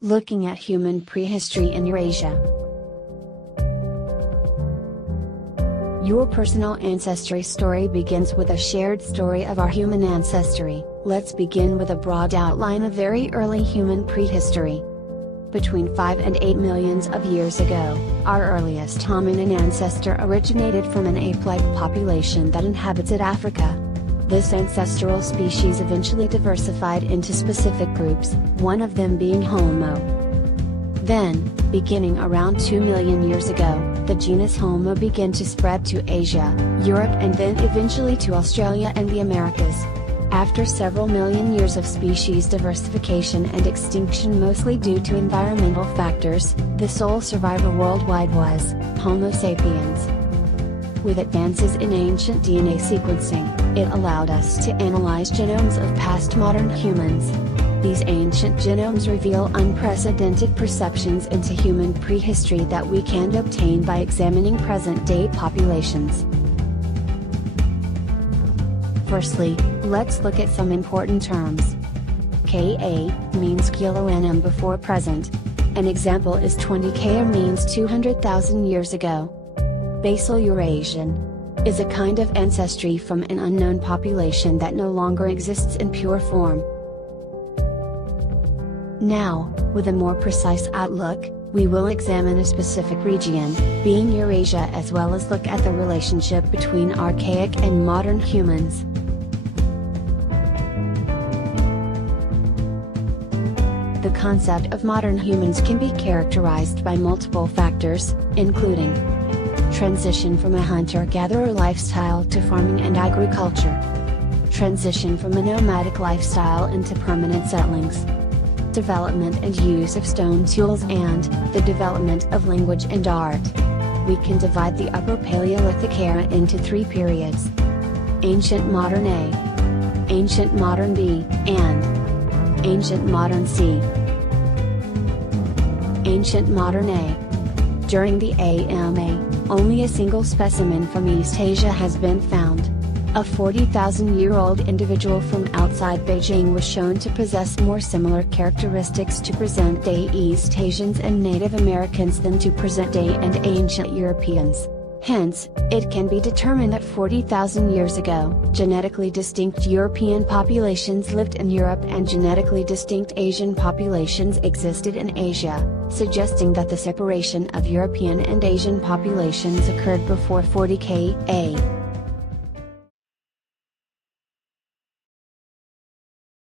Looking at human prehistory in Eurasia. Your personal ancestry story begins with a shared story of our human ancestry. Let's begin with a broad outline of very early human prehistory. Between 5 and 8 millions of years ago, our earliest hominin ancestor originated from an ape-like population that inhabited Africa. This ancestral species eventually diversified into specific groups, one of them being Homo. Then, beginning around 2 million years ago, the genus Homo began to spread to Asia, Europe and then eventually to Australia and the Americas. After several million years of species diversification and extinction mostly due to environmental factors, the sole survivor worldwide was Homo sapiens. With advances in ancient DNA sequencing, it allowed us to analyze genomes of past modern humans. These ancient genomes reveal unprecedented perceptions into human prehistory that we can obtain by examining present-day populations. Firstly, let's look at some important terms. Ka means kilo nm before present. An example is 20K or means 200,000 years ago. Basal Eurasian is a kind of ancestry from an unknown population that no longer exists in pure form. Now, with a more precise outlook, we will examine a specific region, being Eurasia, as well as look at the relationship between archaic and modern humans. The concept of modern humans can be characterized by multiple factors, including transition from a hunter-gatherer lifestyle to farming and agriculture, transition from a nomadic lifestyle into permanent settlings, development and use of stone tools, and the development of language and art. We can divide the Upper Paleolithic era into 3 periods: Ancient Modern A, Ancient Modern B, and Ancient Modern C. Ancient Modern A. During the AMA, only a single specimen from East Asia has been found. A 40,000-year-old individual from outside Beijing was shown to possess more similar characteristics to present-day East Asians and Native Americans than to present-day and ancient Europeans. Hence, it can be determined that 40,000 years ago, genetically distinct European populations lived in Europe and genetically distinct Asian populations existed in Asia, suggesting that the separation of European and Asian populations occurred before 40 Ka.